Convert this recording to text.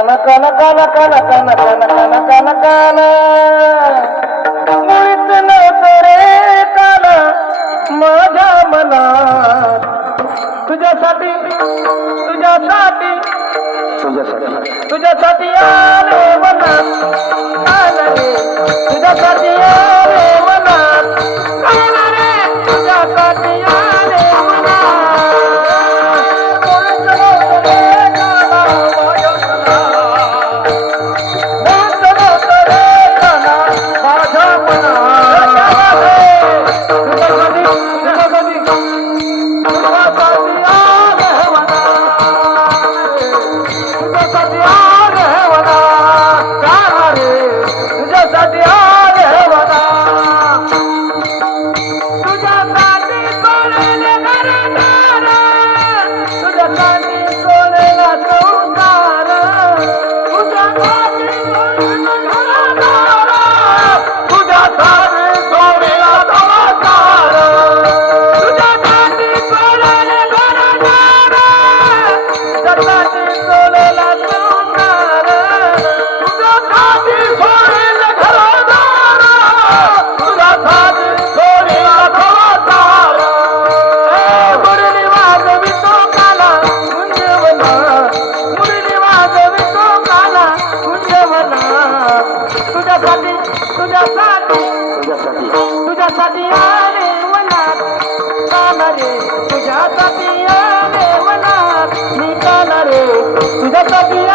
काना काना काना काना काना काना काना काना काना मुळीच नव्हतं रे काना माझ्या मनात तुझ्यासाठी तुझ्यासाठी तुझ्यासाठी तुझ्यासाठी आले मनात काना रे तुझ्यासाठी आले मनात काना रे तुझ्यासाठी आले तुझ्यासाठी आले मनात काना रे तुझ्यासाठी आले मनात मी काना रे तुझ्यासाठी